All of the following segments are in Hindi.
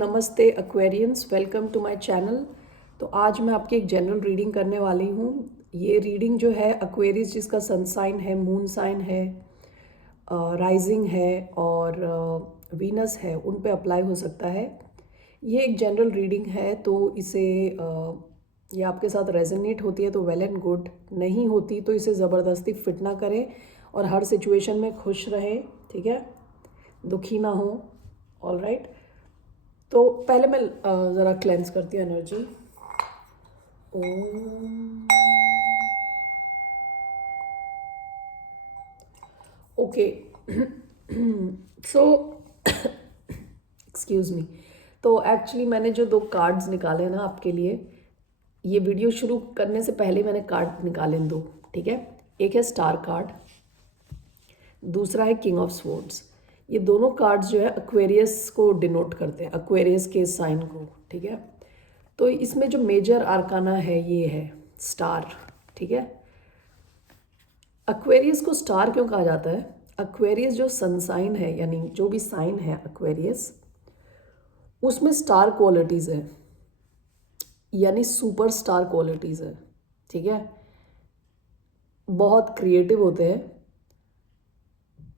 नमस्ते Aquarians, welcome to my channel. तो आज मैं आपकी एक जनरल रीडिंग करने वाली हूँ। ये रीडिंग जो है एक्वेरियस जिसका सन साइन है, मून साइन है, राइजिंग है और वीनस है, उन पे अप्लाई हो सकता है। ये एक जनरल रीडिंग है तो इसे ये आपके साथ रेजोनेट होती है तो वेल एंड गुड, नहीं होती तो इसे ज़बरदस्ती फिट ना करें और हर सिचुएशन में खुश रहें, ठीक है, दुखी ना हो। ऑल राइट, तो पहले मैं ज़रा क्लेंस करती हूँ एनर्जी। ओम। ओके। सो एक्सक्यूज़ मी। तो एक्चुअली मैंने जो दो कार्ड्स निकाले हैं ना आपके लिए, ये वीडियो शुरू करने से पहले मैंने कार्ड निकाले हैं दो, ठीक है। एक है स्टार कार्ड, दूसरा है किंग ऑफ स्वॉर्ड्स। ये दोनों कार्ड्स जो है एक्वेरियस को डिनोट करते हैं, एक्वेरियस के साइन को, ठीक है। तो इसमें जो मेजर आर्काना है ये है स्टार, ठीक है। एक्वेरियस को स्टार क्यों कहा जाता है? एक्वेरियस जो सन साइन है, यानी जो भी साइन है एक्वेरियस, उसमें स्टार क्वालिटीज़ है, यानी सुपर स्टार क्वालिटीज़ है, ठीक है। बहुत क्रिएटिव होते हैं,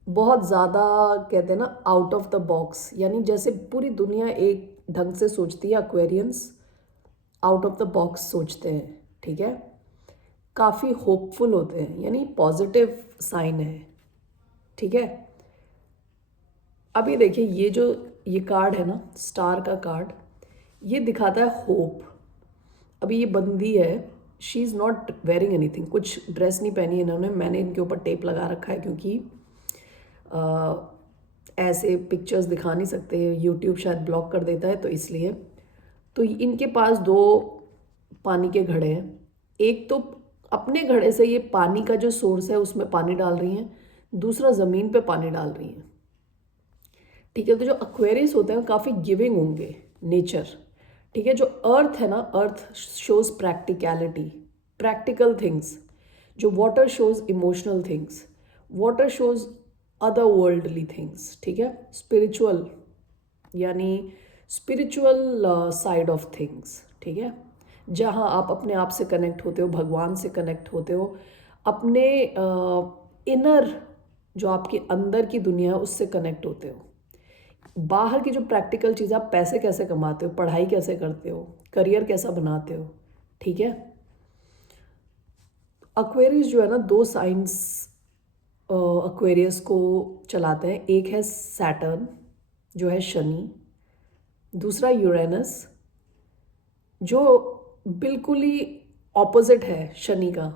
बहुत ज़्यादा कहते हैं ना आउट ऑफ द बॉक्स, यानी जैसे पूरी दुनिया एक ढंग से सोचती है, Aquarians out of the box सोचते हैं, ठीक है। काफ़ी होपफुल होते हैं, यानी पॉजिटिव साइन है, ठीक है। अभी देखिए ये कार्ड है ना, स्टार का कार्ड, ये दिखाता है होप। अभी ये बंदी है, she is not wearing anything, कुछ ड्रेस नहीं पहनी है इन्होंने, मैंने इनके ऊपर टेप लगा रखा है क्योंकि ऐसे पिक्चर्स दिखा नहीं सकते, यूट्यूब शायद ब्लॉक कर देता है, तो इसलिए। तो इनके पास दो पानी के घड़े हैं। एक तो अपने घड़े से ये पानी का जो सोर्स है उसमें पानी डाल रही हैं, दूसरा ज़मीन पे पानी डाल रही हैं, ठीक है। तो जो एक्वेरियस होते हैं काफ़ी गिविंग होंगे नेचर, ठीक है। जो अर्थ है ना, अर्थ शोज प्रैक्टिकलिटी, प्रैक्टिकल थिंग्स। जो water shows emotional things, water shows other worldly things, ठीक है। स्पिरिचुअल, यानी स्पिरिचुअल साइड ऑफ थिंग्स, ठीक है। जहाँ आप अपने आप से कनेक्ट होते हो, भगवान से कनेक्ट होते हो, अपने इनर जो आपके अंदर की दुनिया है उससे कनेक्ट होते हो। बाहर की जो प्रैक्टिकल चीज़, आप पैसे कैसे कमाते हो, पढ़ाई कैसे करते हो, करियर कैसा बनाते हो, ठीक है। एक्वेरियस जो है ना, दो साइंस एक्वेरियस को चलाते हैं। एक है सैटर्न जो है शनि, दूसरा यूरेनस जो बिल्कुल ही ऑपोजिट है शनि का।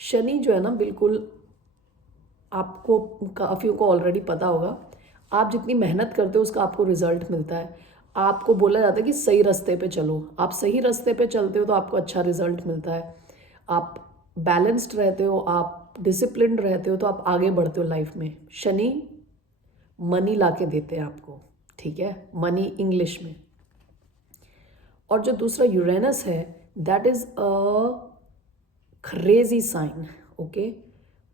शनि जो है ना, बिल्कुल आपको काफ़ियों को ऑलरेडी पता होगा, आप जितनी मेहनत करते हो उसका आपको रिजल्ट मिलता है। आपको बोला जाता है कि सही रास्ते पे चलो, आप सही रास्ते पे चलते हो तो आपको अच्छा रिजल्ट मिलता है। आप बैलेंस्ड रहते हो, आप डिसिप्लिन्ड रहते हो तो आप आगे बढ़ते हो लाइफ में। शनि मनी ला के देते हैं आपको, ठीक है, मनी इंग्लिश में। और जो दूसरा यूरेनस है, that is a crazy sign, okay.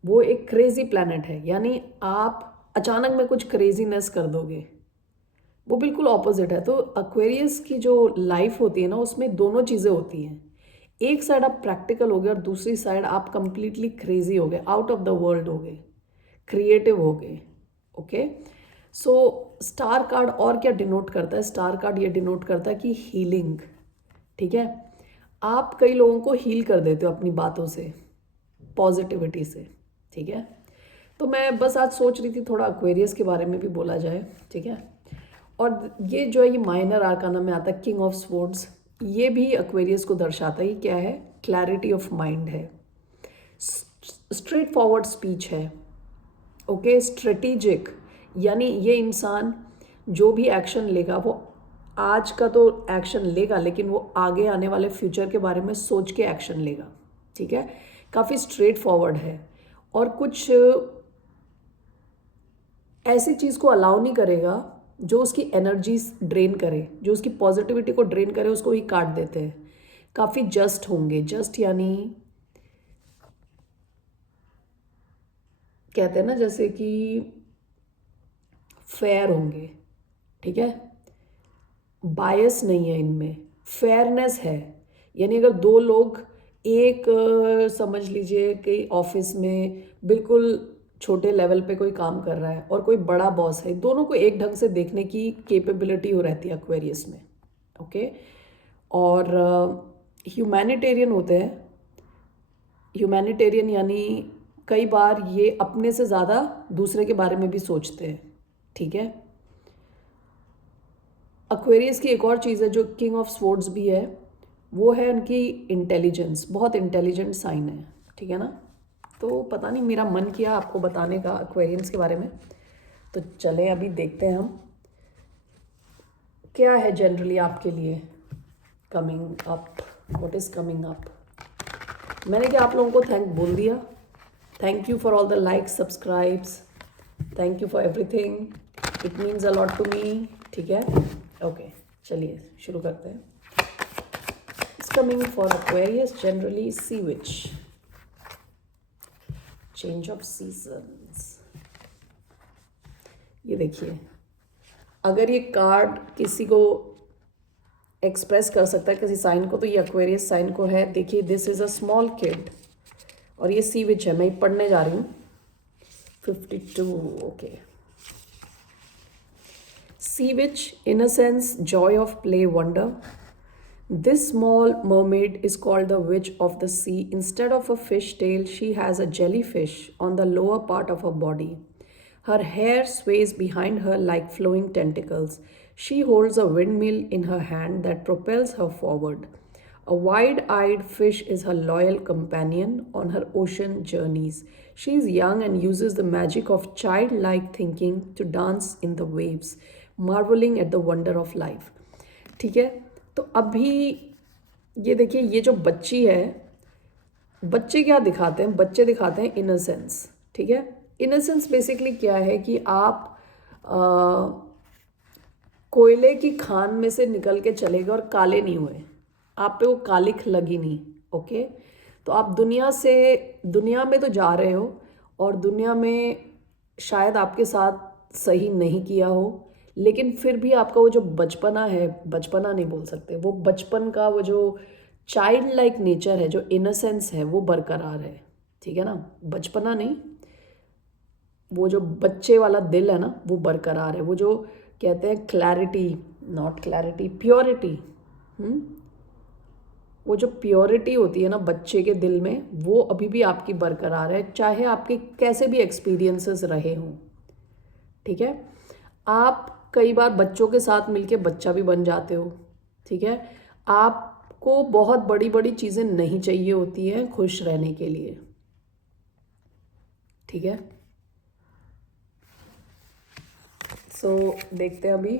वो एक क्रेजी प्लैनेट है, यानी आप अचानक में कुछ क्रेजीनेस कर दोगे, वो बिल्कुल ऑपोजिट है। तो एक्वेरियस की जो लाइफ होती है ना, उसमें दोनों चीज़ें होती हैं। एक साइड आप प्रैक्टिकल हो गए और दूसरी साइड आप कंप्लीटली क्रेजी हो गए, आउट ऑफ द वर्ल्ड हो गए, क्रिएटिव हो गए, ओके। सो स्टार कार्ड और क्या डिनोट करता है? स्टार कार्ड ये डिनोट करता है कि हीलिंग, ठीक है। आप कई लोगों को हील कर देते हो अपनी बातों से, पॉजिटिविटी से, ठीक है। तो मैं बस आज सोच रही थी थोड़ा एक्वेरियस के बारे में भी बोला जाए, ठीक है। और ये जो है ये माइनर आर्काना में आता है, किंग ऑफ स्वॉर्ड्स, ये भी एक्वेरियस को दर्शाता है। ये क्या है? क्लैरिटी ऑफ माइंड है, स्ट्रेट फॉरवर्ड स्पीच है, ओके, स्ट्रेटेजिक, यानी ये इंसान जो भी एक्शन लेगा वो आज का तो एक्शन लेगा, लेकिन वो आगे आने वाले फ्यूचर के बारे में सोच के एक्शन लेगा, ठीक है। काफ़ी स्ट्रेट फॉरवर्ड है और कुछ ऐसी चीज़ को अलाउ नहीं करेगा जो उसकी एनर्जी ड्रेन करे, जो उसकी पॉजिटिविटी को ड्रेन करे, उसको ही काट देते हैं। काफ़ी जस्ट होंगे, जस्ट यानी कहते हैं ना जैसे कि फेयर होंगे, ठीक है। बायस नहीं है इनमें, फेयरनेस है। यानी अगर दो लोग एक समझ लीजिए कि ऑफिस में बिल्कुल छोटे लेवल पे कोई काम कर रहा है और कोई बड़ा बॉस है, दोनों को एक ढंग से देखने की कैपेबिलिटी हो रहती है एक्वेरियस में। ओके। और ह्यूमैनिटेरियन होते हैं। ह्यूमैनिटेरियन यानी कई बार ये अपने से ज़्यादा दूसरे के बारे में भी सोचते हैं। ठीक है। एक्वेरियस की एक और चीज़ है जो किंग ऑफ स्वॉर्ड्स भी है, वो है उनकी इंटेलिजेंस। बहुत इंटेलिजेंट साइन है। ठीक है ना। तो पता नहीं मेरा मन किया आपको बताने का एक्वेरियंस के बारे में, तो चलें अभी देखते हैं हम क्या है जनरली आपके लिए coming up. What is coming up. मैंने क्या आप लोगों को थैंक बोल दिया। Thank you for all the likes, subscribes, thank you for everything, it means a lot to me. ठीक है। ओके, चलिए शुरू करते हैं। It's coming for Aquarius generally see which, change of seasons. ये देखिए, अगर ये कार्ड किसी को एक्सप्रेस कर सकता है किसी साइन को, तो ये एक्वेरियस साइन को है। देखिए, this is a small kid और ये सी विच है। मैं पढ़ने जा रही हूँ 52। Okay. Sea witch, innocence, joy of play, wonder. This small mermaid is called the witch of the sea. Instead of a fish tail, she has a jellyfish on the lower part of her body. Her hair sways behind her like flowing tentacles. She holds a windmill in her hand that propels her forward. A wide-eyed fish is her loyal companion on her ocean journeys. She is young and uses the magic of childlike thinking to dance in the waves, marveling at the wonder of life. ठीक है। तो अभी ये देखिए, ये जो बच्ची है, बच्चे क्या दिखाते हैं? बच्चे दिखाते हैं इनोसेंस। ठीक है। इनोसेंस बेसिकली क्या है कि आप कोयले की खान में से निकल के चले गए और काले नहीं हुए, आप पे वो कालिख लगी नहीं। ओके। तो आप दुनिया में तो जा रहे हो और दुनिया में शायद आपके साथ सही नहीं किया हो, लेकिन फिर भी आपका वो जो बचपना है, बचपना नहीं बोल सकते, वो बचपन का वो जो चाइल्ड लाइक नेचर है, जो इनोसेंस है, वो बरकरार है। ठीक है ना। बचपना नहीं, वो जो बच्चे वाला दिल है ना, वो बरकरार है। वो जो कहते हैं क्लैरिटी, नॉट क्लैरिटी, प्योरिटी। वो जो प्योरिटी होती है ना बच्चे के दिल में, वो अभी भी आपकी बरकरार है, चाहे आपके कैसे भी एक्सपीरियंसेस रहे हों। ठीक है। आप कई बार बच्चों के साथ मिलके बच्चा भी बन जाते हो। ठीक है। आपको बहुत बड़ी बड़ी चीज़ें नहीं चाहिए होती हैं खुश रहने के लिए। ठीक है। सो देखते हैं अभी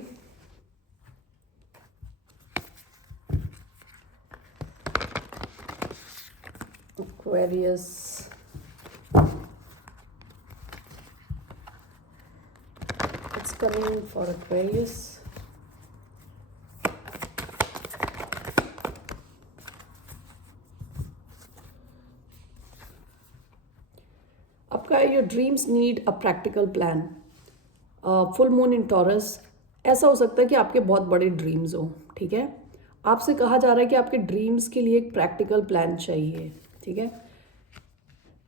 Aquarius. It's coming for Aquarius. आपका your dreams need a practical plan. Full moon in taurus, ऐसा हो सकता है कि आपके बहुत बड़े ड्रीम्स हो। ठीक है। आपसे कहा जा रहा है कि आपके ड्रीम्स के लिए एक प्रैक्टिकल प्लान चाहिए। ठीक है।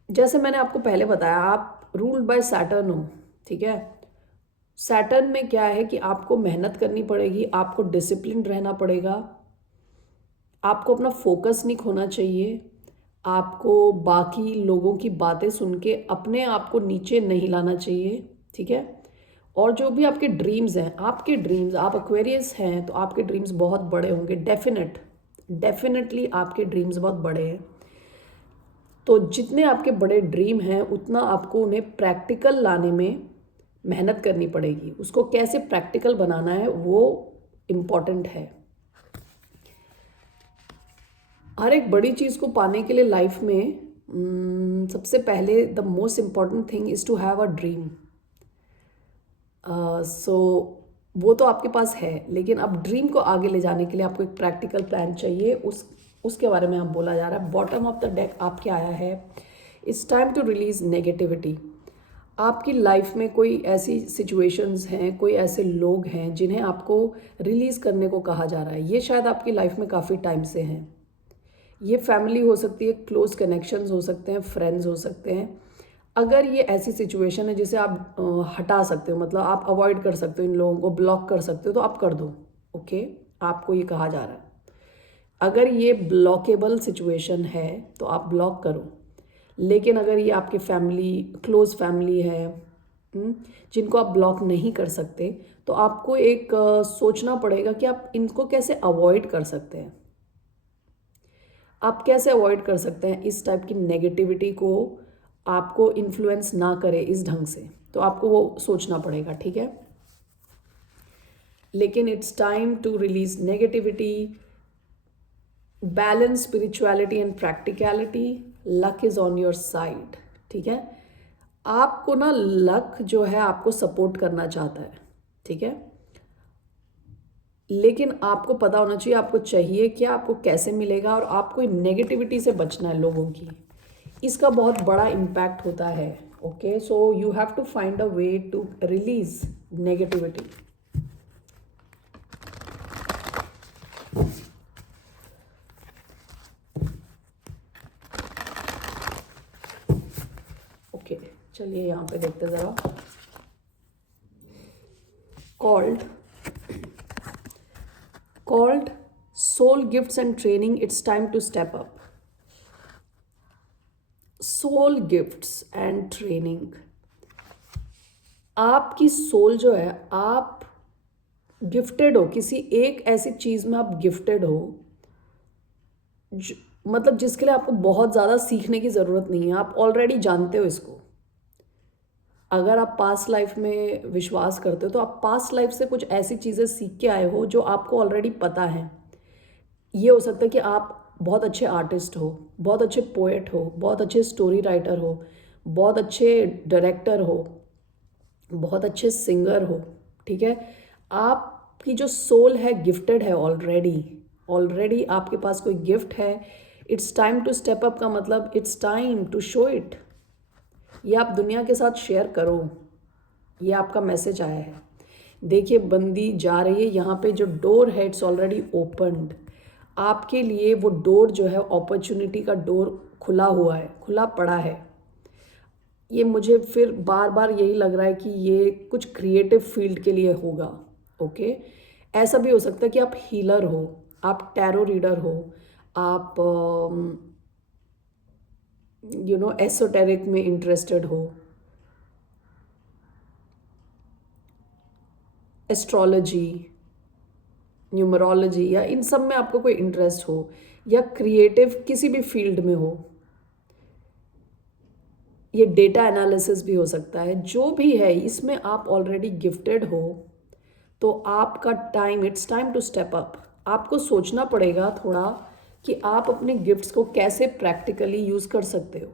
जैसे मैंने आपको पहले बताया, आप रूल्ड बाय सैटर्न हो। ठीक है। सैटर्न में क्या है कि आपको मेहनत करनी पड़ेगी, आपको डिसिप्लिन रहना पड़ेगा, आपको अपना फोकस नहीं खोना चाहिए, आपको बाकी लोगों की बातें सुन के अपने आप को नीचे नहीं लाना चाहिए। ठीक है। और जो भी आपके ड्रीम्स हैं, आपके ड्रीम्स, आप एक्वेरियस हैं तो आपके ड्रीम्स बहुत बड़े होंगे। डेफिनेटली आपके ड्रीम्स बहुत बड़े हैं। तो जितने आपके बड़े ड्रीम हैं, उतना आपको उन्हें प्रैक्टिकल लाने में मेहनत करनी पड़ेगी। उसको कैसे प्रैक्टिकल बनाना है वो इम्पॉर्टेंट है। हर एक बड़ी चीज़ को पाने के लिए लाइफ में सबसे पहले the most important thing is to have a dream. So वो तो आपके पास है, लेकिन अब ड्रीम को आगे ले जाने के लिए आपको एक प्रैक्टिकल प्लान चाहिए। उसके बारे में आप बोला जा रहा है। बॉटम ऑफ द डेक आपके आया है, it's time to release negativity. आपकी लाइफ में कोई ऐसी सिचुएशंस हैं, कोई ऐसे लोग हैं जिन्हें आपको रिलीज़ करने को कहा जा रहा है। ये शायद आपकी लाइफ में काफ़ी टाइम से हैं। ये फैमिली हो सकती है, क्लोज कनेक्शंस हो सकते हैं, फ्रेंड्स हो सकते हैं। अगर ये ऐसी सिचुएशन है जिसे आप हटा सकते हो, मतलब आप अवॉइड कर सकते हो, इन लोगों को ब्लॉक कर सकते हो, तो आप कर दो। ओके, आपको ये कहा जा रहा है। अगर ये ब्लॉकेबल सिचुएशन है तो आप ब्लॉक करो। लेकिन अगर ये आपके फैमिली, क्लोज फैमिली है, जिनको आप ब्लॉक नहीं कर सकते, तो आपको एक सोचना पड़ेगा कि आप इनको कैसे अवॉइड कर सकते हैं। आप कैसे अवॉइड कर सकते हैं इस टाइप की नेगेटिविटी को, आपको इन्फ्लुएंस ना करे इस ढंग से, तो आपको वो सोचना पड़ेगा, ठीक है। लेकिन it's time to release negativity, balance spirituality and practicality, luck is on your side, ठीक है। आपको ना लक जो है आपको सपोर्ट करना चाहता है, ठीक है। लेकिन आपको पता होना चाहिए आपको चाहिए क्या, आपको कैसे मिलेगा, और आपको नेगेटिविटी से बचना है लोगों की। इसका बहुत बड़ा इम्पैक्ट होता है। Okay, so you have to find a way to release negativity. Okay, चलिए यहाँ पे देखते ज़रा। called soul gifts and training, it's time to step up. Soul gifts and training, आपकी सोल जो है, आप गिफ्टेड हो, किसी एक ऐसी चीज़ में आप गिफ्टेड हो मतलब जिसके लिए आपको बहुत ज़्यादा सीखने की ज़रूरत नहीं है, आप ऑलरेडी जानते हो इसको। अगर आप पास्ट लाइफ में विश्वास करते हो तो आप पास्ट लाइफ से कुछ ऐसी चीज़ें सीख के आए हो जो आपको ऑलरेडी पता है। ये हो सकता है कि आप बहुत अच्छे आर्टिस्ट हो, बहुत अच्छे पोएट हो, बहुत अच्छे स्टोरी राइटर हो, बहुत अच्छे डायरेक्टर हो, बहुत अच्छे सिंगर हो, ठीक है। आपकी जो सोल है गिफ्टेड है ऑलरेडी आपके पास कोई गिफ्ट है। It's time to step up का मतलब it's time to show it. ये आप दुनिया के साथ शेयर करो। ये आपका मैसेज आया है। देखिए, बंदी जा रही है, यहाँ पे जो डोर है इट्स ऑलरेडी ओपन्ड। आपके लिए वो डोर जो है, अपॉर्चुनिटी का डोर खुला हुआ है, खुला पड़ा है। ये मुझे फिर बार बार यही लग रहा है कि ये कुछ क्रिएटिव फील्ड के लिए होगा। ओके, ऐसा भी हो सकता है कि आप हीलर हो, आप टैरो रीडर हो, आप एसोटेरिक में इंटरेस्टेड हो, एस्ट्रोलॉजी, न्यूमरोलॉजी, या इन सब में आपको कोई इंटरेस्ट हो, या क्रिएटिव किसी भी फील्ड में हो। ये डेटा एनालिसिस भी हो सकता है। जो भी है, इसमें आप ऑलरेडी गिफ्टेड हो, तो आपका time, it's time to step up. आपको सोचना पड़ेगा थोड़ा कि आप अपने गिफ्ट्स को कैसे प्रैक्टिकली यूज़ कर सकते हो,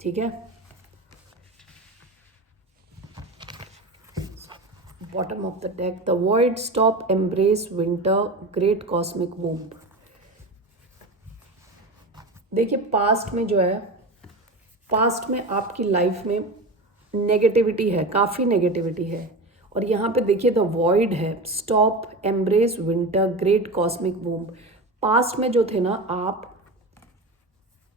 ठीक है। Bottom of the deck, the void stop embrace winter great cosmic womb. देखिए, पास्ट में जो है, पास्ट में आपकी लाइफ में नेगेटिविटी है, काफ़ी नेगेटिविटी है। और यहाँ पे देखिए द वॉइड है, stop embrace winter great cosmic womb. Past में जो थे ना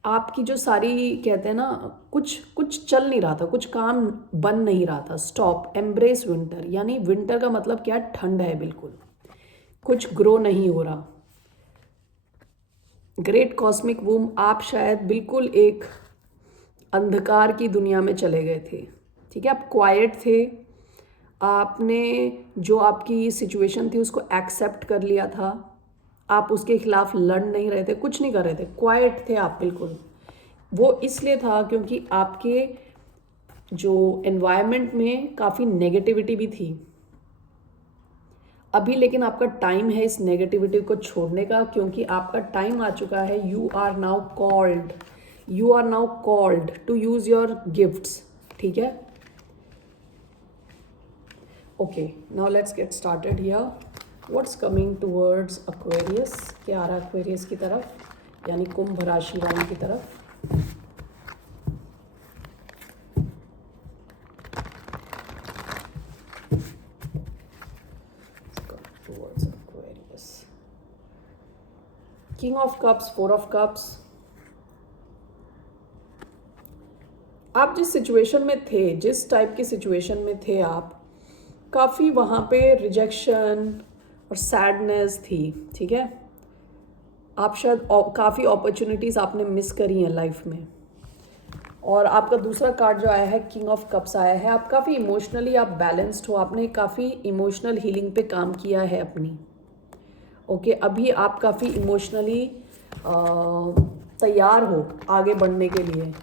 आपकी जो सारी, कहते हैं ना, कुछ चल नहीं रहा था, कुछ काम बन नहीं रहा था। स्टॉप एम्ब्रेस विंटर, यानी विंटर का मतलब क्या, ठंड है बिल्कुल, कुछ ग्रो नहीं हो रहा। ग्रेट कॉस्मिक वूम्ब, आप शायद बिल्कुल एक अंधकार की दुनिया में चले गए थे, ठीक है। आप क्वाइट थे, आपने जो आपकी सिचुएशन थी उसको एक्सेप्ट कर लिया था, आप उसके खिलाफ लड़ नहीं रहे थे, कुछ नहीं कर रहे थे, क्वाइट थे आप बिल्कुल। वो इसलिए था क्योंकि आपके जो एनवायरनमेंट में काफ़ी नेगेटिविटी भी थी। अभी लेकिन आपका टाइम है इस नेगेटिविटी को छोड़ने का, क्योंकि आपका टाइम आ चुका है। You are now called to use your gifts, ठीक है। Okay, now let's get started here. What's coming towards Aquarius, क्या आ रहा है एक्वेरियस की तरफ, यानी कुंभ राशि वालों की तरफ। Yes, king of cups, 4 of cups. आप जिस सिचुएशन में थे, जिस टाइप की सिचुएशन में थे आप, काफ़ी वहाँ पे रिजेक्शन और सैडनेस थी, ठीक है। आप शायद काफ़ी अपॉर्चुनिटीज़ आपने मिस करी हैं लाइफ में। और आपका दूसरा कार्ड जो आया है, किंग ऑफ कप्स आया है। आप काफ़ी इमोशनली आप बैलेंस्ड हो, आपने काफ़ी इमोशनल हीलिंग पे काम किया है अपनी। ओके, अभी आप काफ़ी इमोशनली तैयार हो आगे बढ़ने के लिए।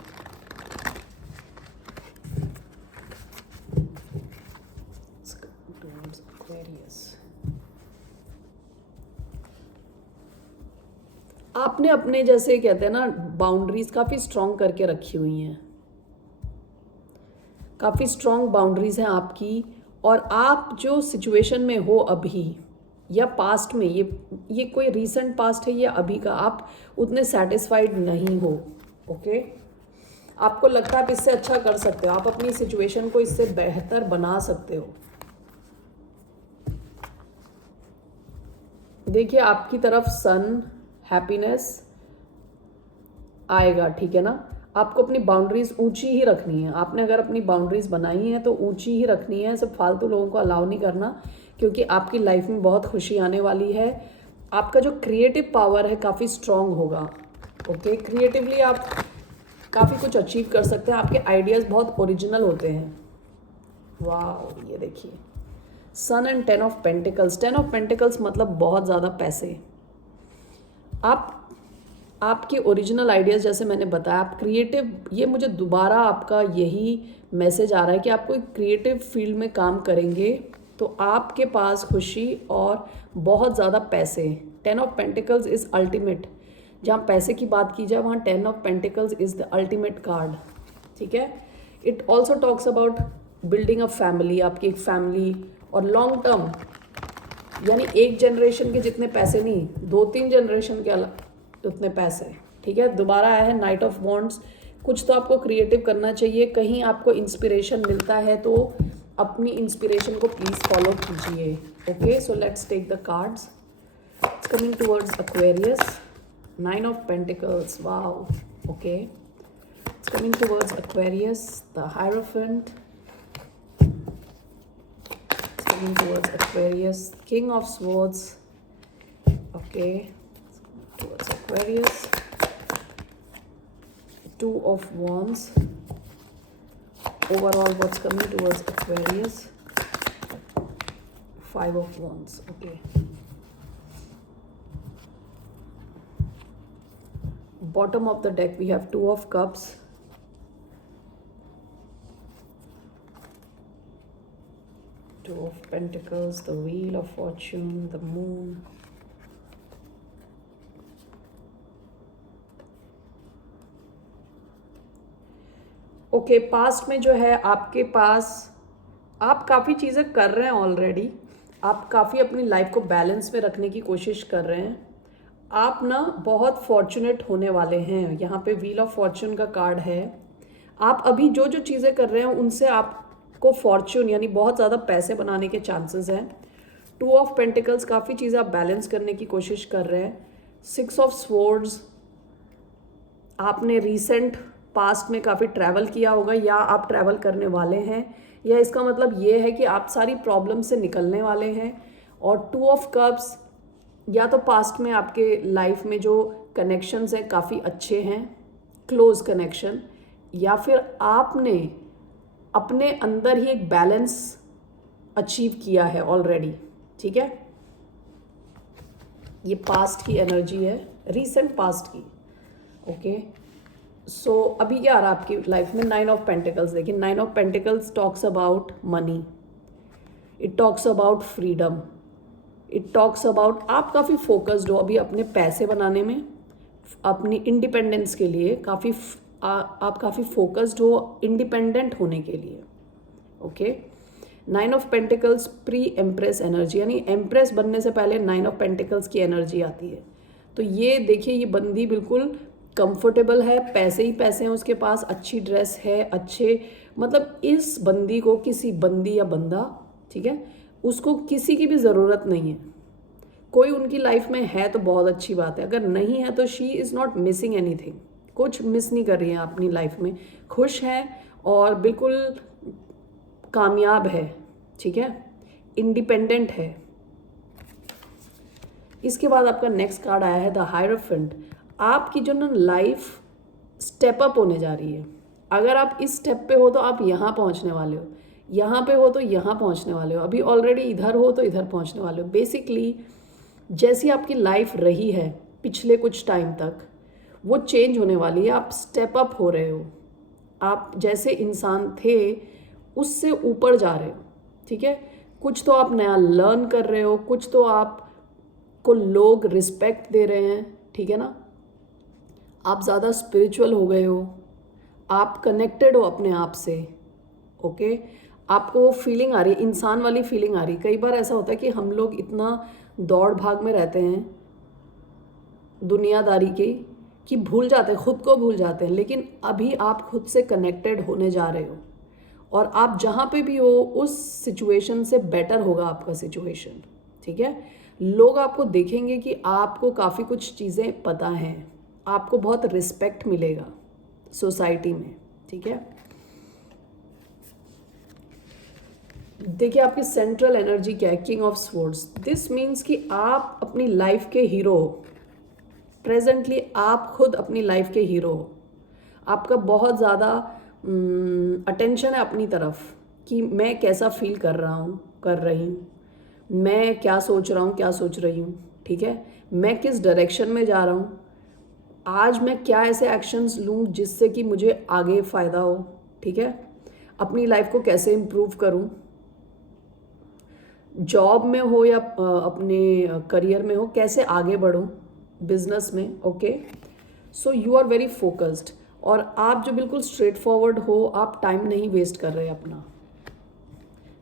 आपने अपने, जैसे कहते हैं ना, बाउंड्रीज काफ़ी स्ट्रॉन्ग करके रखी हुई हैं, काफ़ी स्ट्रॉन्ग बाउंड्रीज हैं आपकी। और आप जो सिचुएशन में हो अभी या पास्ट में, ये कोई रीसेंट पास्ट है या अभी का, आप उतने सेटिस्फाइड नहीं हो। ओके, आपको लगता है आप इससे अच्छा कर सकते हो, आप अपनी सिचुएशन को इससे बेहतर बना सकते हो। देखिए, आपकी तरफ सन, हैप्पीनेस आएगा, ठीक है ना। आपको अपनी बाउंड्रीज ऊंची ही रखनी है। आपने अगर अपनी बाउंड्रीज बनाई हैं तो ऊंची ही रखनी है, सब फालतू लोगों को अलाउ नहीं करना, क्योंकि आपकी लाइफ में बहुत खुशी आने वाली है। आपका जो क्रिएटिव पावर है काफ़ी स्ट्रांग होगा। ओके, क्रिएटिवली आप काफ़ी कुछ अचीव कर सकते हैं। आपके आइडियाज़ बहुत ओरिजिनल होते हैं। वाह, ये देखिए, sun and 10 of pentacles. 10 of pentacles मतलब बहुत ज़्यादा पैसे। आपके ओरिजिनल आइडियाज़, जैसे मैंने बताया, आप क्रिएटिव, ये मुझे दोबारा आपका यही मैसेज आ रहा है कि आप कोई क्रिएटिव फील्ड में काम करेंगे तो आपके पास खुशी और बहुत ज़्यादा पैसे। 10 ऑफ पेंटिकल्स इज़ अल्टीमेट। जहाँ पैसे की बात की जाए वहाँ 10 of pentacles is the ultimate card, ठीक है। It also talks about building a family, आपकी एक फैमिली, और लॉन्ग टर्म, यानी एक जनरेशन के जितने पैसे नहीं, 2-3 जनरेशन के उतने पैसे, ठीक है। दोबारा आया है नाइट ऑफ वॉन्ड्स। कुछ तो आपको क्रिएटिव करना चाहिए, कहीं आपको इंस्पिरेशन मिलता है तो अपनी इंस्पिरेशन को प्लीज़ फॉलो कीजिए। Okay, so let's take the cards. It's coming towards Aquarius, 9 of pentacles, wow. Okay, it's coming towards Aquarius, the hierophant, coming towards Aquarius, King of Swords. Okay, towards Aquarius, 2 of Wands. Overall, what's coming towards Aquarius? 5 of Wands. Okay. Bottom of the deck, we have 2 of Cups. Two of Pentacles, the Wheel of Fortune, the Moon. Okay, past में जो है आपके पास, आप काफ़ी चीज़ें कर रहे हैं ऑलरेडी। आप काफ़ी अपनी लाइफ को बैलेंस में रखने की कोशिश कर रहे हैं। आप ना बहुत फॉर्चुनेट होने वाले हैं। यहाँ पे व्हील ऑफ फॉर्चून का कार्ड है। आप अभी जो जो चीज़ें कर रहे हैं उनसे आपको फॉर्चून, यानी बहुत ज़्यादा पैसे बनाने के चांसेस हैं। 2 ऑफ पेंटिकल्स, काफ़ी चीज़ें आप बैलेंस करने की कोशिश कर रहे हैं। 6 ऑफ स्वॉर्ड्स, आपने रिसेंट पास्ट में काफ़ी ट्रैवल किया होगा या आप ट्रैवल करने वाले हैं, या इसका मतलब ये है कि आप सारी प्रॉब्लम से निकलने वाले हैं। और 2 ऑफ कप्स, या तो पास्ट में आपके लाइफ में जो कनेक्शंस हैं काफ़ी अच्छे हैं, क्लोज कनेक्शन, या फिर आपने अपने अंदर ही एक बैलेंस अचीव किया है ऑलरेडी, ठीक है। ये पास्ट की एनर्जी है, रीसेंट पास्ट की। ओके, सो अभी क्या आ रहा है आपकी लाइफ में? 9 ऑफ पेंटिकल्स। देखिए, 9 of pentacles talks about money, it talks about freedom, it talks about आप काफ़ी फोकस्ड हो अभी अपने पैसे बनाने में, अपनी इंडिपेंडेंस के लिए काफ़ी आप काफ़ी फोकस्ड हो इंडिपेंडेंट होने के लिए। Okay, 9 of pentacles pre empress energy, यानी एम्प्रेस बनने से पहले 9 ऑफ पेंटिकल्स की एनर्जी आती है। तो ये देखिए, ये बंदी बिल्कुल कंफर्टेबल है, पैसे ही पैसे हैं उसके पास, अच्छी ड्रेस है, अच्छे, मतलब इस बंदी को, किसी बंदी या बंदा, ठीक है, उसको किसी की भी ज़रूरत नहीं है। कोई उनकी लाइफ में है तो बहुत अच्छी बात है, अगर नहीं है तो she is not missing anything, कुछ मिस नहीं कर रही है अपनी लाइफ में, खुश है और बिल्कुल कामयाब है, ठीक है, इंडिपेंडेंट है। इसके बाद आपका नेक्स्ट कार्ड आया है द हायरोफेंट। आपकी जो ना लाइफ स्टेप अप होने जा रही है। अगर आप इस स्टेप पे हो तो आप यहाँ पहुँचने वाले हो, यहाँ पे हो तो यहाँ पहुँचने वाले हो, अभी ऑलरेडी इधर हो तो इधर पहुँचने वाले हो। बेसिकली जैसी आपकी लाइफ रही है पिछले कुछ टाइम तक वो चेंज होने वाली है, आप स्टेप अप हो रहे हो, आप जैसे इंसान थे उससे ऊपर जा रहे हो, ठीक है। कुछ तो आप नया लर्न कर रहे हो, कुछ तो आपको लोग रिस्पेक्ट दे रहे हैं, ठीक है ना। आप ज़्यादा स्पिरिचुअल हो गए हो, आप कनेक्टेड हो अपने आप से, ओके। आपको वो फीलिंग आ रही है, इंसान वाली फीलिंग आ रही है। कई बार ऐसा होता है कि हम लोग इतना दौड़ भाग में रहते हैं दुनियादारी की कि भूल जाते हैं, खुद को भूल जाते हैं। लेकिन अभी आप खुद से कनेक्टेड होने जा रहे हो और आप जहाँ पे भी हो उस सिचुएशन से बेटर होगा आपका सिचुएशन, ठीक है। लोग आपको देखेंगे कि आपको काफ़ी कुछ चीज़ें पता हैं, आपको बहुत रिस्पेक्ट मिलेगा सोसाइटी में, ठीक है। देखिए आपकी सेंट्रल एनर्जी क्या है, king of swords. This means कि आप अपनी लाइफ के हीरो हो, प्रेजेंटली आप खुद अपनी लाइफ के हीरो हो। आपका बहुत ज़्यादा अटेंशन है अपनी तरफ कि मैं कैसा फील कर रहा हूँ, कर रही हूँ, मैं क्या सोच रहा हूँ, क्या सोच रही हूँ, ठीक है। मैं किस डायरेक्शन में जा रहा हूँ, आज मैं क्या ऐसे एक्शंस लूँ जिससे कि मुझे आगे फ़ायदा हो, ठीक है। अपनी लाइफ को कैसे इम्प्रूव करूँ, जॉब में हो या अपने करियर में हो, कैसे आगे बढ़ूँ बिजनेस में, okay. So you are very focused और आप जो बिल्कुल स्ट्रेट फॉरवर्ड हो, आप टाइम नहीं वेस्ट कर रहे अपना,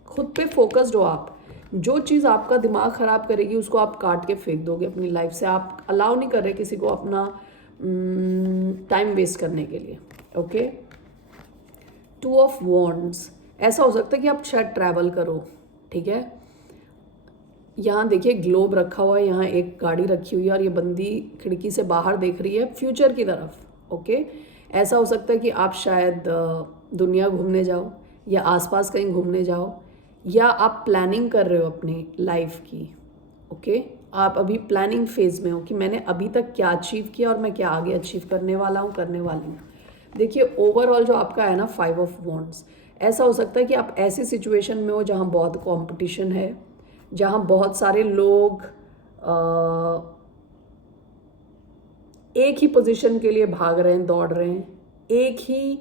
खुद पे फोकस्ड हो आप। जो चीज़ आपका दिमाग ख़राब करेगी उसको आप काट के फेंक दोगे अपनी लाइफ से, आप अलाउ नहीं कर रहे किसी को अपना टाइम वेस्ट करने के लिए, ओके। टू ऑफ वॉन्ड्स, ऐसा हो सकता है कि आप शायद ट्रैवल करो, ठीक है। यहाँ देखिए ग्लोब रखा हुआ है, यहाँ एक गाड़ी रखी हुई है और ये बंदी खिड़की से बाहर देख रही है फ्यूचर की तरफ, ओके। ऐसा हो सकता है कि आप शायद दुनिया घूमने जाओ या आसपास कहीं घूमने जाओ, या आप प्लानिंग कर रहे हो अपनी लाइफ की, ओके। आप अभी प्लानिंग फेज में हो कि मैंने अभी तक क्या अचीव किया और मैं क्या आगे अचीव करने वाला हूँ, करने वाली हूँ। देखिए ओवरऑल जो आपका है ना 5 ऑफ वॉन्ड्स, ऐसा हो सकता है कि आप ऐसी सिचुएशन में हो जहाँ बहुत कंपटीशन है, जहाँ बहुत सारे लोग एक ही पोजीशन के लिए भाग रहे हैं, दौड़ रहे हैं, एक ही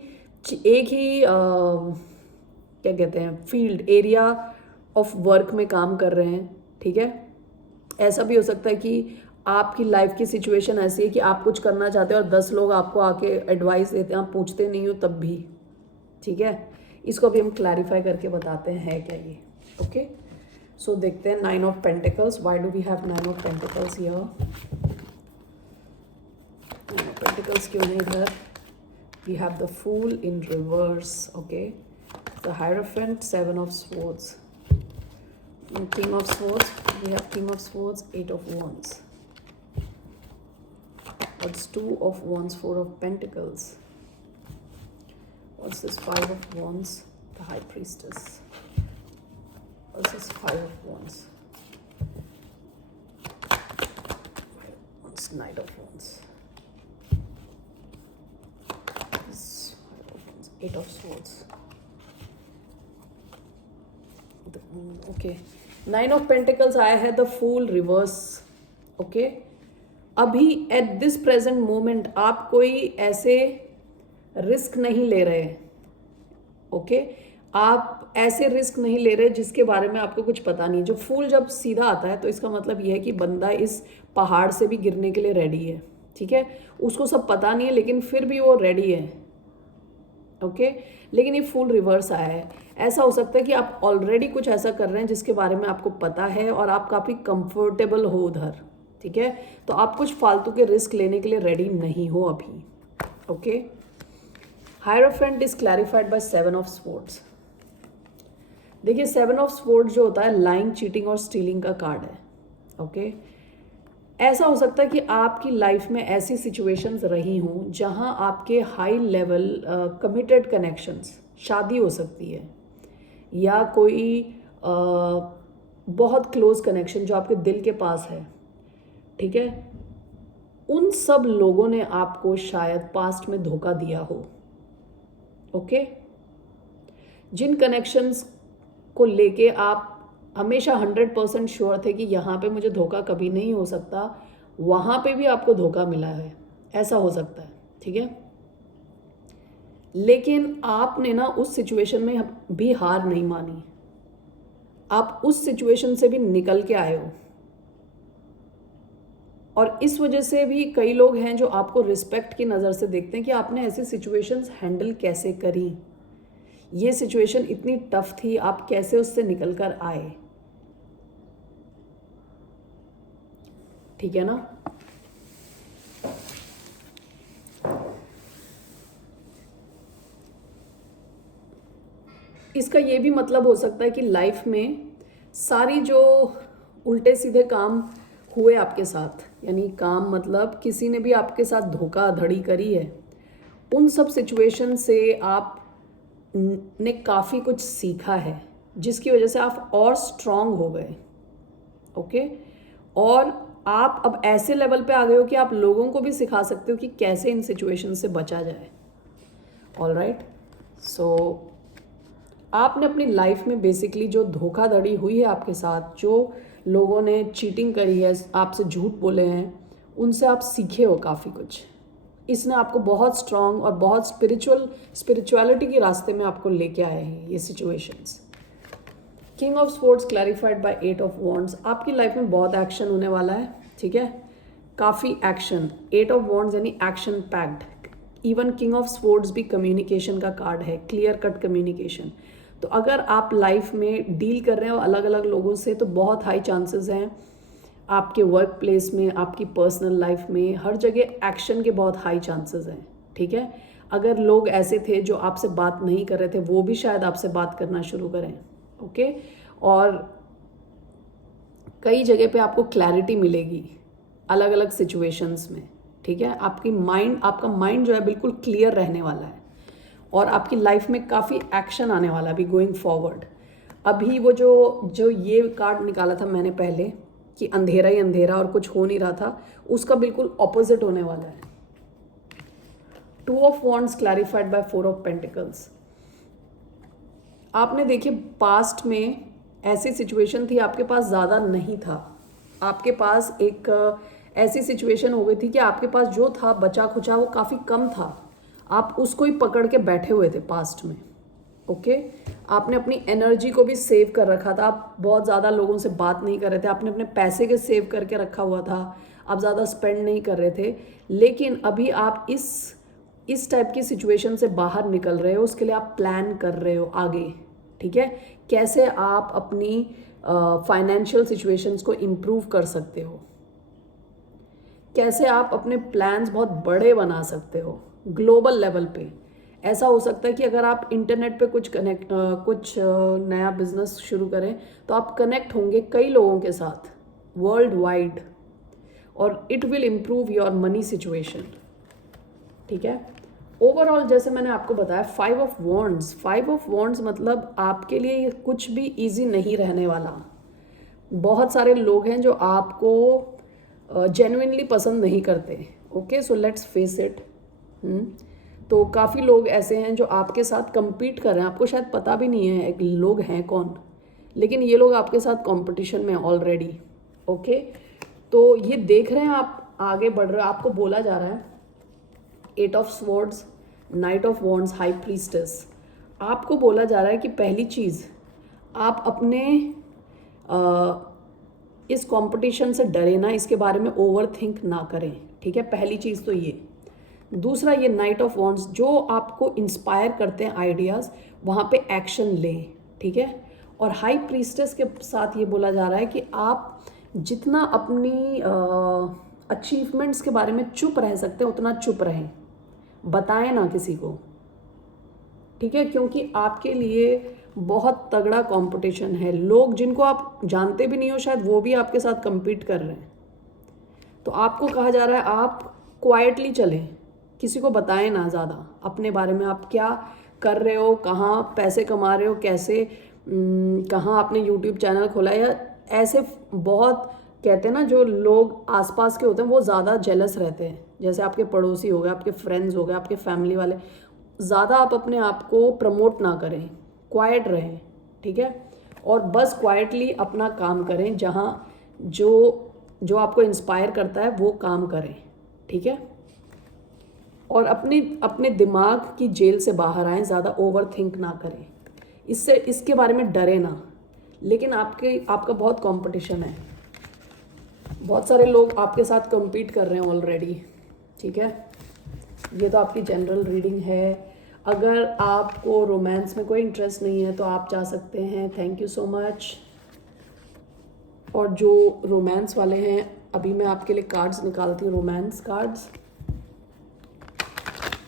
क्या कहते हैं फील्ड एरिया ऑफ वर्क में काम कर रहे हैं, ठीक है। ऐसा भी हो सकता है कि आपकी लाइफ की सिचुएशन ऐसी है कि आप कुछ करना चाहते हो और 10 लोग आपको आके एडवाइस देते हैं, आप पूछते नहीं हो तब भी, ठीक है। इसको अभी हम क्लैरिफाई करके बताते हैं है क्या ये, ओके। सो देखते हैं 9 of pentacles, why do we have 9 of pentacles here. 9 of pentacles क्यों नहीं इधर। We have the fool in reverse, okay, the hierophant, 7 of swords, king of swords, we have king of swords, 8 of wands, what's 2 of wands, 4 of pentacles, what's this 5 of wands, the high priestess, what's this 5 of wands, 5 of wands, knight of wands, this 5 of wands, 8 of swords, okay. 9 of pentacles आया है द फूल रिवर्स, ओके। अभी एट दिस प्रेजेंट मोमेंट आप कोई ऐसे रिस्क नहीं ले रहे, ओके। आप ऐसे रिस्क नहीं ले रहे जिसके बारे में आपको कुछ पता नहीं। जो फूल जब सीधा आता है तो इसका मतलब यह है कि बंदा इस पहाड़ से भी गिरने के लिए रेडी है, ठीक है। उसको सब पता नहीं है लेकिन फिर भी वो रेडी है, ओके। लेकिन ये फूल रिवर्स आया है। ऐसा हो सकता है कि आप ऑलरेडी कुछ ऐसा कर रहे हैं जिसके बारे में आपको पता है और आप काफ़ी कंफर्टेबल हो उधर, ठीक है। तो आप कुछ फालतू के रिस्क लेने के लिए रेडी नहीं हो अभी, okay. Hierophant is clarified by 7 of swords. देखिए 7 ऑफ स्वॉर्ड्स जो होता है लाइंग, चीटिंग और स्टीलिंग का कार्ड है, ओके। ऐसा हो सकता है कि आपकी लाइफ में ऐसी सिचुएशंस रही हों जहां आपके हाई लेवल कमिटेड कनेक्शंस, शादी हो सकती है या कोई बहुत क्लोज कनेक्शन जो आपके दिल के पास है, ठीक है, उन सब लोगों ने आपको शायद पास्ट में धोखा दिया हो। ओके, जिन कनेक्शंस को लेके आप हमेशा 100% श्योर थे कि यहाँ पे मुझे धोखा कभी नहीं हो सकता, वहाँ पे भी आपको धोखा मिला है, ऐसा हो सकता है, ठीक है। लेकिन आपने ना उस सिचुएशन में भी हार नहीं मानी, आप उस सिचुएशन से भी निकल के आए हो, और इस वजह से भी कई लोग हैं जो आपको रिस्पेक्ट की नज़र से देखते हैं कि आपने ऐसी सिचुएशंस हैंडल कैसे करी, ये सिचुएशन इतनी टफ थी, आप कैसे उससे निकल कर आए, ठीक है ना। इसका ये भी मतलब हो सकता है कि लाइफ में सारी जो उल्टे सीधे काम हुए आपके साथ, यानी काम मतलब किसी ने भी आपके साथ धोखाधड़ी करी है, उन सब सिचुएशन से आप ने काफ़ी कुछ सीखा है, जिसकी वजह से आप और स्ट्रांग हो गए। ओके, और आप अब ऐसे लेवल पे आ गए हो कि आप लोगों को भी सिखा सकते हो कि कैसे इन सिचुएशन से बचा जाए। ऑल राइट, सो आपने अपनी लाइफ में बेसिकली जो धोखाधड़ी हुई है आपके साथ, जो लोगों ने चीटिंग करी है, आपसे झूठ बोले हैं, उनसे आप सीखे हो काफ़ी कुछ। इसने आपको बहुत स्ट्रांग और बहुत स्पिरिचुअलिटी के रास्ते में आपको लेके आए हैं ये situations. King of sports clarified by 8 of wands, आपकी लाइफ में बहुत एक्शन होने वाला है, ठीक है, काफ़ी एक्शन। 8 ऑफ वॉन्ड्स यानी action packed. Even king of sports भी कम्युनिकेशन का कार्ड है, क्लियर कट कम्युनिकेशन। तो अगर आप लाइफ में डील कर रहे हो अलग अलग लोगों से, तो बहुत हाई चांसेस हैं आपके वर्क प्लेस में, आपकी पर्सनल लाइफ में, हर जगह एक्शन के बहुत हाई चांसेस हैं, ठीक है। अगर लोग ऐसे थे जो आपसे बात नहीं कर रहे थे, वो भी शायद आपसे बात करना शुरू करें। ओके, और कई जगह पे आपको क्लैरिटी मिलेगी अलग अलग सिचुएशंस में, ठीक है। आपका माइंड जो है बिल्कुल क्लियर रहने वाला है, और आपकी लाइफ में काफ़ी एक्शन आने वाला है अभी गोइंग फॉरवर्ड। अभी वो जो ये कार्ड निकाला था मैंने पहले कि अंधेरा ही अंधेरा और कुछ हो नहीं रहा था, उसका बिल्कुल ऑपोजिट होने वाला है। 2 of wands clarified by 4 of pentacles. आपने देखिए पास्ट में ऐसी सिचुएशन थी, आपके पास ज़्यादा नहीं था, आपके पास एक ऐसी सिचुएशन हो गई थी कि आपके पास जो था बचा खुचा वो काफ़ी कम था, आप उसको ही पकड़ के बैठे हुए थे पास्ट में। ओके, आपने अपनी एनर्जी को भी सेव कर रखा था, आप बहुत ज़्यादा लोगों से बात नहीं कर रहे थे, आपने अपने पैसे के सेव करके रखा हुआ था, आप ज़्यादा स्पेंड नहीं कर रहे थे। लेकिन अभी आप इस टाइप की सिचुएशन से बाहर निकल रहे हो, उसके लिए आप प्लान कर रहे हो आगे, ठीक है, कैसे आप अपनी फाइनेंशियल सिचुएशंस को इम्प्रूव कर सकते हो, कैसे आप अपने प्लान्स बहुत बड़े बना सकते हो ग्लोबल लेवल पे। ऐसा हो सकता है कि अगर आप इंटरनेट पे कुछ नया बिजनेस शुरू करें, तो आप कनेक्ट होंगे कई लोगों के साथ वर्ल्ड वाइड, और it will improve your money situation, ठीक है। ओवरऑल जैसे मैंने आपको बताया 5 ऑफ वॉन्ड्स मतलब आपके लिए ये कुछ भी इजी नहीं रहने वाला। बहुत सारे लोग हैं जो आपको जेन्युइनली पसंद नहीं करते। Okay, so let's face it. तो काफ़ी लोग ऐसे हैं जो आपके साथ compete कर रहे हैं, आपको शायद पता भी नहीं है एक लोग हैं कौन, लेकिन ये लोग आपके साथ कंपटीशन में ऑलरेडी। ओके, तो ये देख रहे हैं आप आगे बढ़ रहे हो, आपको बोला जा रहा है 8 of swords, night of wands, high priestess, आपको बोला जा रहा है कि पहली चीज़ आप अपने इस कंपटीशन से डरे ना, इसके बारे में ओवर थिंक ना करें, ठीक है, पहली चीज़ तो ये। दूसरा, ये नाइट ऑफ वॉन्ड्स जो आपको इंस्पायर करते हैं आइडियाज़, वहाँ पे एक्शन लें, ठीक है। और हाई प्रीस्टेस के साथ ये बोला जा रहा है कि आप जितना अपनी अचीवमेंट्स के बारे में चुप रह सकते हैं उतना चुप रहें, बताएं ना किसी को, ठीक है, क्योंकि आपके लिए बहुत तगड़ा कंपटीशन है। लोग जिनको आप जानते भी नहीं हो शायद, वो भी आपके साथ compete कर रहे हैं। तो आपको कहा जा रहा है आप क्वाइटली चलें, किसी को बताएं ना ज़्यादा अपने बारे में, आप क्या कर रहे हो, कहाँ पैसे कमा रहे हो, कैसे कहाँ आपने यूट्यूब चैनल खोला है, या ऐसे बहुत कहते हैं ना जो लोग आसपास के होते हैं वो ज़्यादा जेलस रहते हैं, जैसे आपके पड़ोसी हो गए, आपके फ्रेंड्स हो गए, आपके फैमिली वाले, ज़्यादा आप अपने आप को प्रमोट ना करें, क्वाइट रहें, ठीक है। और बस क्वाइटली अपना काम करें, जहाँ जो जो आपको इंस्पायर करता है वो काम करें, ठीक है। और अपने अपने दिमाग की जेल से बाहर आएँ, ज़्यादा ओवर थिंक ना करें, इससे इसके बारे में डरे ना। लेकिन आपका बहुत कंपटीशन है, बहुत सारे लोग आपके साथ compete कर रहे हैं ऑलरेडी, ठीक है। ये तो आपकी जनरल रीडिंग है। अगर आपको रोमांस में कोई इंटरेस्ट नहीं है तो आप जा सकते हैं। Thank you so much. और जो रोमांस वाले हैं, अभी मैं आपके लिए कार्ड्स निकालती हूँ, रोमांस कार्ड्स।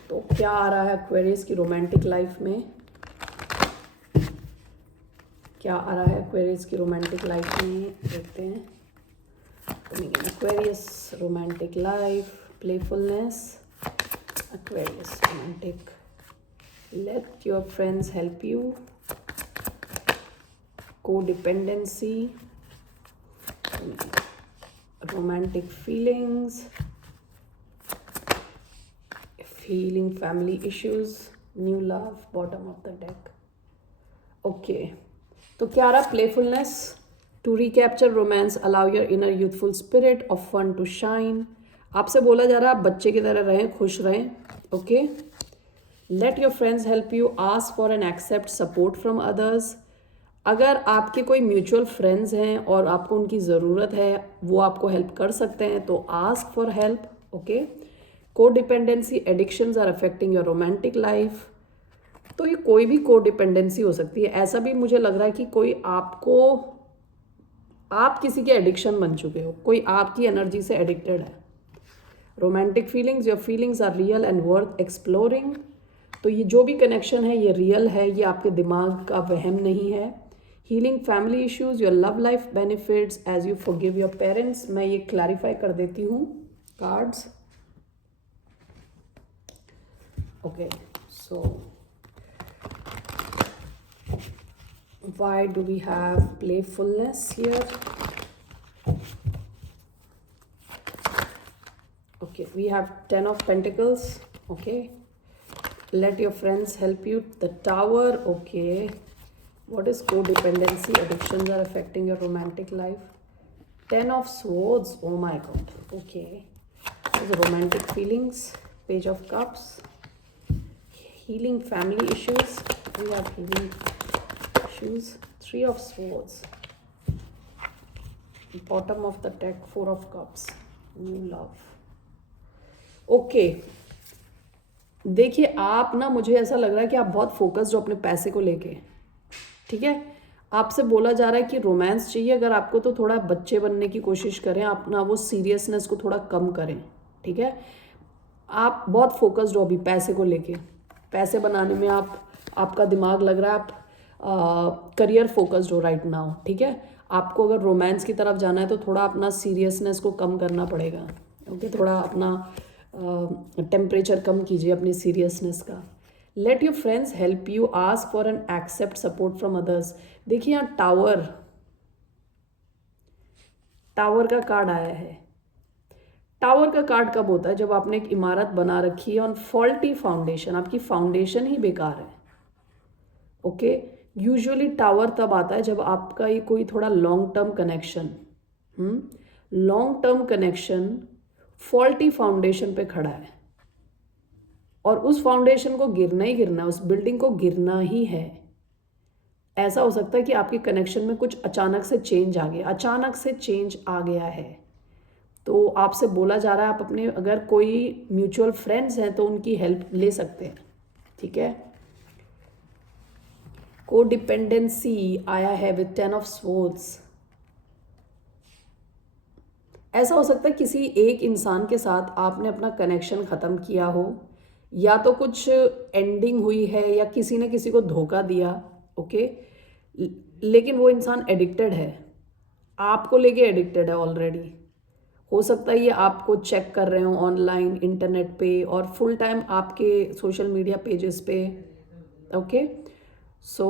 तो क्या आ रहा है एक्वेरियस की रोमांटिक लाइफ में, क्या आ रहा है एक्वेरियस की रोमांटिक लाइफ में, देखते हैं। Aquarius romantic life, playfulness, Aquarius romantic. Let your friends help you. Codependency, romantic feelings, healing family issues, new love, bottom of the deck. Okay, तो क्या रहा playfulness? To recapture romance, allow your inner youthful spirit of fun to shine. आपसे बोला जा रहा है आप बच्चे की तरह रहें, खुश रहें, okay. Let your friends help you, ask for and accept support from others. अगर आपके कोई म्यूचुअल फ्रेंड्स हैं और आपको उनकी ज़रूरत है, वो आपको हेल्प कर सकते हैं, तो ask for help, okay. Codependency addictions are affecting your romantic life. तो ये कोई भी को डिपेंडेंसी हो सकती है। ऐसा भी मुझे लग रहा है कि कोई आप किसी के एडिक्शन बन चुके हो, कोई आपकी एनर्जी से एडिक्टेड है। Romantic feelings, your feelings are real and worth exploring. तो ये जो भी कनेक्शन है ये रियल है, ये आपके दिमाग का वहम नहीं है। Healing family issues, your love life benefits as you forgive your parents. मैं ये क्लैरिफाई कर देती हूँ cards, okay. So why do we have playfulness here? Okay, we have 10 of Pentacles, okay. Let your friends help you, the Tower, okay. What is codependency? Addictions are affecting your romantic life. 10 of Swords, oh my god, okay. The romantic feelings, Page of Cups, healing family issues, we have healing issues, 3 of Swords, bottom of the deck, 4 of Cups, new love, okay. देखिए आप ना, मुझे ऐसा लग रहा है कि आप बहुत फोकस्ड हो अपने पैसे को लेके, ठीक है। आपसे बोला जा रहा है कि रोमांस चाहिए अगर आपको, तो थोड़ा बच्चे बनने की कोशिश करें, अपना वो सीरियसनेस को थोड़ा कम करें, ठीक है। आप बहुत फोकस्ड हो अभी पैसे को लेके, पैसे बनाने में आपका दिमाग लग रहा है, आप करियर फोकस्ड हो राइट नाउ, ठीक है। आपको अगर रोमांस की तरफ जाना है तो थोड़ा अपना सीरियसनेस को कम करना पड़ेगा, ओके। थोड़ा अपना टेम्परेचर कम कीजिए अपनी सीरियसनेस का। Let your friends help you, ask for and accept support from others. देखिए यहाँ टावर का कार्ड आया है। टावर का कार्ड कब होता है? जब आपने एक इमारत बना रखी है ऑन फॉल्टी फाउंडेशन, आपकी फाउंडेशन ही बेकार है, ओके। यूजुअली टावर तब आता है जब आपका ये कोई थोड़ा long term connection faulty foundation पे खड़ा है, और उस फाउंडेशन को गिरना ही गिरना है, उस बिल्डिंग को गिरना ही है। ऐसा हो सकता है कि आपके कनेक्शन में कुछ अचानक से चेंज आ गया है। तो आपसे बोला जा रहा है आप अपने, अगर कोई म्यूचुअल फ्रेंड्स हैं तो उनकी हेल्प ले सकते हैं, ठीक है। कोडिपेंडेंसी आया है विद 10 ऑफ स्वॉर्ड्स। ऐसा हो सकता है किसी एक इंसान के साथ आपने अपना कनेक्शन ख़त्म किया हो, या तो कुछ एंडिंग हुई है, या किसी ने किसी को धोखा दिया, ओके। लेकिन वो इंसान एडिक्टेड है, आपको लेके एडिक्टेड है ऑलरेडी, हो सकता है ये आपको चेक कर रहे हो ऑनलाइन इंटरनेट पे और फुल टाइम आपके सोशल मीडिया पेजेस पे। ओके, सो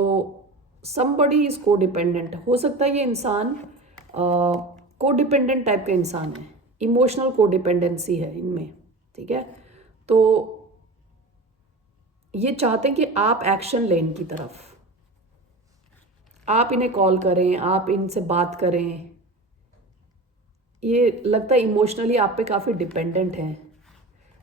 समबडी इज को डिपेंडेंट। हो सकता है ये इंसान को डिपेंडेंट टाइप का इंसान है, इमोशनल को डिपेंडेंसी है इनमें। ठीक है, तो ये चाहते हैं कि आप एक्शन लें इनकी तरफ, आप इन्हें कॉल करें, आप इनसे बात करें। ये लगता है इमोशनली आप पे काफ़ी डिपेंडेंट हैं।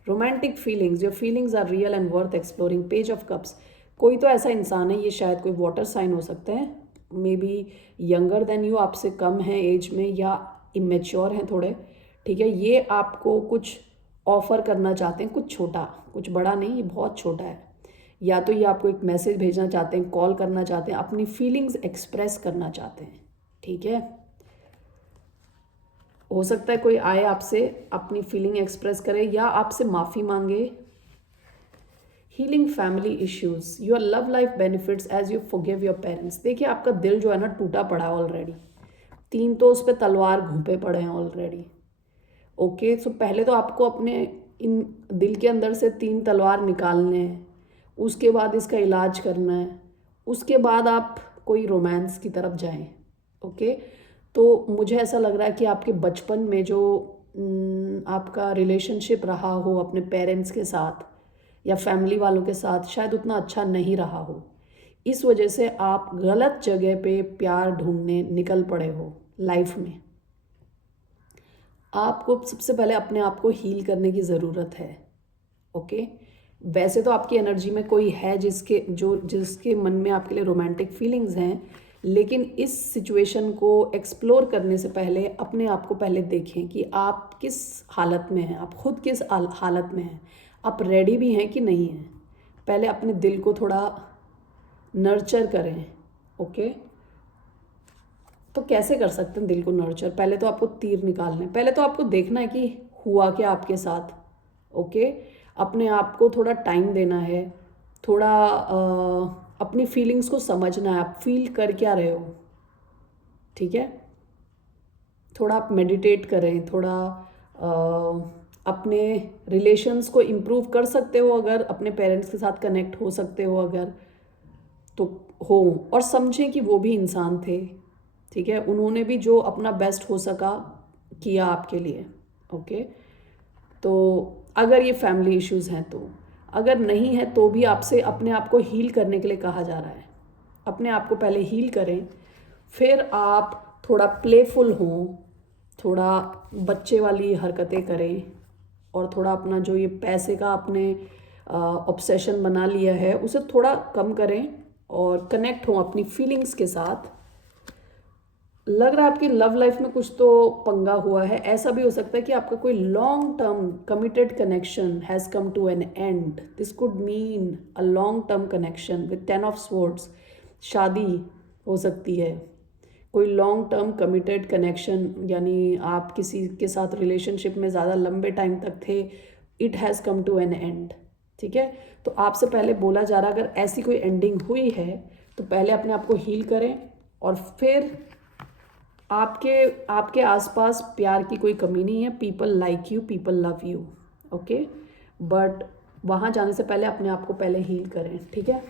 Romantic feelings, your feelings are real and worth exploring. Page of cups, कोई तो ऐसा इंसान है, ये शायद कोई वाटर साइन हो सकते हैं, may be younger than you, आपसे कम है एज में या इमेच्योर हैं थोड़े। ठीक है, ये आपको कुछ ऑफर करना चाहते हैं, कुछ छोटा, कुछ बड़ा नहीं, ये बहुत छोटा है। या तो ये आपको एक मैसेज भेजना चाहते हैं, कॉल करना चाहते हैं, अपनी फीलिंग्स एक्सप्रेस करना चाहते हैं। ठीक है, हो सकता है कोई आए आपसे अपनी फीलिंग एक्सप्रेस करे या आपसे माफ़ी मांगे। Healing family issues, your love life benefits as you forgive your parents. देखिए आपका दिल जो है ना टूटा पड़ा है ऑलरेडी, 3 तो उस पर तलवार घूंपे पड़े हैं ऑलरेडी। ओके, सो पहले तो आपको अपने इन दिल के अंदर से 3 तलवार निकालने हैं, उसके बाद इसका इलाज करना है, उसके बाद आप कोई रोमांस की तरफ जाएं। ओके, तो मुझे ऐसा लग रहा है कि आपके बचपन में जो आपका रिलेशनशिप रहा हो अपने पेरेंट्स के साथ या फैमिली वालों के साथ, शायद उतना अच्छा नहीं रहा हो। इस वजह से आप गलत जगह पे प्यार ढूंढने निकल पड़े हो लाइफ में। आपको सबसे पहले अपने आप को हील करने की ज़रूरत है। ओके, वैसे तो आपकी एनर्जी में कोई है जिसके मन में आपके लिए रोमांटिक फीलिंग्स हैं, लेकिन इस सिचुएशन को एक्सप्लोर करने से पहले अपने आप को पहले देखें कि आप किस हालत में हैं, आप खुद किस हालत में हैं, आप रेडी भी हैं कि नहीं हैं। पहले अपने दिल को थोड़ा नर्चर करें। ओके, तो कैसे कर सकते हैं दिल को नर्चर? पहले तो आपको तीर निकालने, पहले तो आपको देखना है कि हुआ क्या आपके साथ। ओके, अपने आप को थोड़ा टाइम देना है, थोड़ा अपनी फीलिंग्स को समझना है, आप फील कर क्या रहे हो। ठीक है, थोड़ा आप मेडिटेट करें, थोड़ा अपने रिलेशंस को इम्प्रूव कर सकते हो अगर अपने पेरेंट्स के साथ कनेक्ट हो सकते हो अगर तो हो, और समझें कि वो भी इंसान थे। ठीक है, उन्होंने भी जो अपना बेस्ट हो सका किया आपके लिए। ओके, तो अगर ये फैमिली इश्यूज़ हैं तो, अगर नहीं है तो भी आपसे अपने आप को हील करने के लिए कहा जा रहा है। अपने आप को पहले हील करें, फिर आप थोड़ा प्लेफुल हों, थोड़ा बच्चे वाली हरकतें करें, और थोड़ा अपना जो ये पैसे का आपने ऑब्सेशन बना लिया है उसे थोड़ा कम करें और कनेक्ट हों अपनी फीलिंग्स के साथ। लग रहा है आपकी लव लाइफ में कुछ तो पंगा हुआ है। ऐसा भी हो सकता है कि आपका कोई long term committed connection has come to an end. This could mean a long term connection with 10 of swords. शादी हो सकती है, कोई लॉन्ग टर्म कमिटेड कनेक्शन, यानी आप किसी के साथ रिलेशनशिप में ज़्यादा लंबे टाइम तक थे, it has come to an end. ठीक है, तो आपसे पहले बोला जा रहा है अगर ऐसी कोई एंडिंग हुई है तो पहले अपने आप को हील करें, और फिर आपके आपके आसपास प्यार की कोई कमी नहीं है। People like you, people love you. Okay, but वहाँ जाने से पहले अपने आप को पहले हील करें। ठीक है,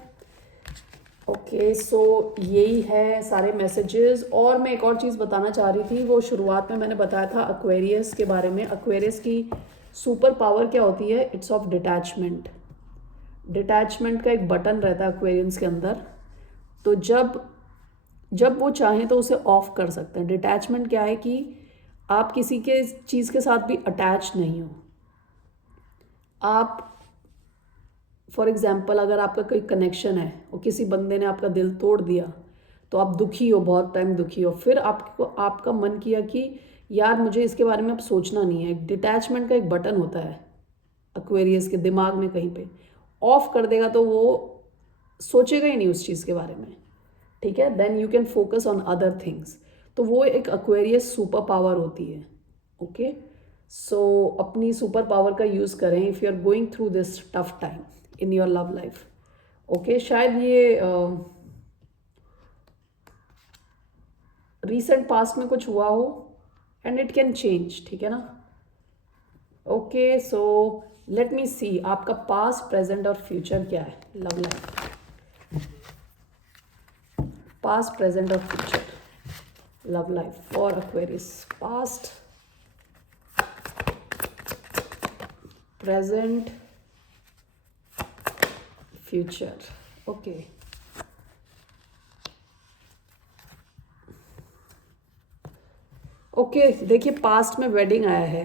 ओके, सो यही है सारे मैसेजेस। और मैं एक और चीज़ बताना चाह रही थी, वो शुरुआत में मैंने बताया था एक्वेरियस के बारे में। एक्वेरियस की सुपर पावर क्या होती है? It's of detachment. डिटैचमेंट का एक बटन रहता है एक्वेरियंस के अंदर, तो जब जब वो चाहें तो उसे ऑफ कर सकते हैं। डिटैचमेंट क्या है कि आप किसी के चीज़ के साथ भी अटैच नहीं हो। आप फॉर एग्जांपल अगर आपका कोई कनेक्शन है और किसी बंदे ने आपका दिल तोड़ दिया, तो आप दुखी हो, बहुत टाइम दुखी हो, फिर आपको आपका मन किया कि यार मुझे इसके बारे में अब सोचना नहीं है। एक डिटैचमेंट का एक बटन होता है एक्वेरियस के दिमाग में, कहीं पे ऑफ कर देगा तो वो सोचेगा ही नहीं उस चीज़ के बारे में। ठीक है, then you can focus on other things. तो वो एक एक्वेरियस सुपर पावर होती है। ओके, सो अपनी सुपर पावर का यूज़ करें if you are going through this tough time in your love life. Okay, शायद ये रिसेंट पास्ट में कुछ हुआ हो, एंड इट कैन चेंज। ठीक है ना, ओके, सो लेट मी सी आपका पास्ट, प्रेजेंट और फ्यूचर क्या है लव लाइफ। पास्ट, प्रेजेंट और future love life for Aquarius. Past, present, future. Okay, okay देखिए पास्ट में वेडिंग आया है,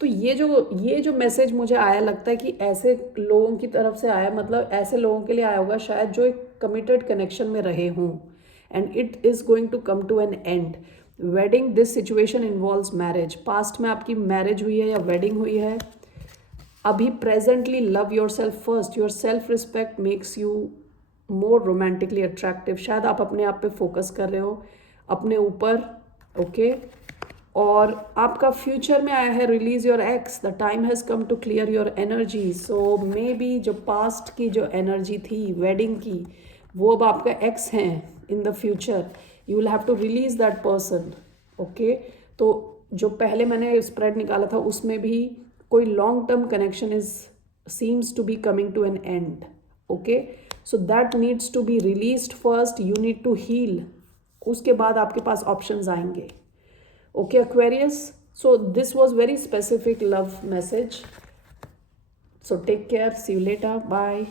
तो ये जो मैसेज मुझे आया लगता है कि ऐसे लोगों की तरफ से आया, मतलब ऐसे लोगों के लिए आया होगा शायद जो एक कमिटेड कनेक्शन में रहे हों and it is going to come to an end. Wedding, this situation involves marriage. Past में आपकी मैरिज हुई है या वेडिंग हुई है। अभी presently love your self first. Your self respect makes you more romantically attractive. शायद आप अपने आप पे फोकस कर रहे हो, अपने ऊपर। ओके, और आपका फ्यूचर में आया है release your ex. The time has come to clear your energy. So maybe जो पास्ट की जो एनर्जी थी वेडिंग की, वो अब आपका एक्स हैं in the future. You will have to release that person. Okay, तो जो पहले मैंने स्प्रेड निकाला था उसमें भी कोई long term connection is seems to be coming to an end. Okay, so that needs to be released first. You need to heal, उसके बाद आपके पास ऑप्शंस आएंगे। Okay, Aquarius, so this was very specific love message. So take care, see you later, bye.